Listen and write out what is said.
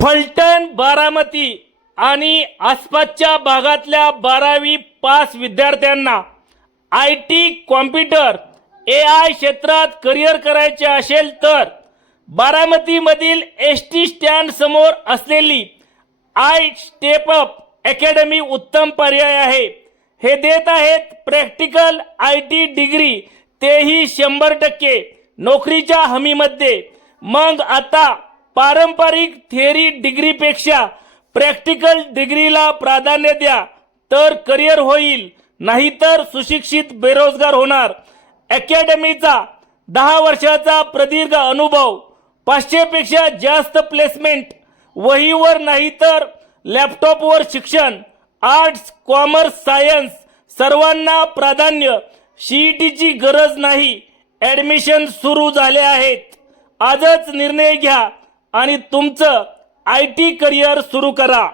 फलटण, बारामती आणि आसपासच्या भागातल्या 12वी पास विद्यार्थ्यांना IT, कॉम्प्युटर, AI क्षेत्रात करिअर करायचे असेल तर बारामतीमधील ST स्टँड समोर असलेली आय स्टेप अप अकॅडमी उत्तम पर्याय आहे। हे देत आहेत प्रॅक्टिकल IT डिग्री, तेही 100% नोकरीच्या हमीमध्ये। मग आता पारंपरिक थिअरी डिग्रीपेक्षा प्रॅक्टिकल डिग्रीला प्राधान्य द्या, तर करिअर होईल, नाहीतर सुशिक्षित बेरोजगार होणार। अकॅडमीचा 10 वर्षाचा प्रदीर्घ अनुभव, 500 पेक्षा जास्त प्लेसमेंट, वहीवर नाही तर लॅपटॉपवर शिक्षण, आर्ट्स, कॉमर्स, सायन्स सर्वांना प्राधान्य, CETची गरज नाही। ॲडमिशन सुरू झाले आहेत। आजच निर्णय घ्या आणि तुमचं IT करिअर सुरू करा।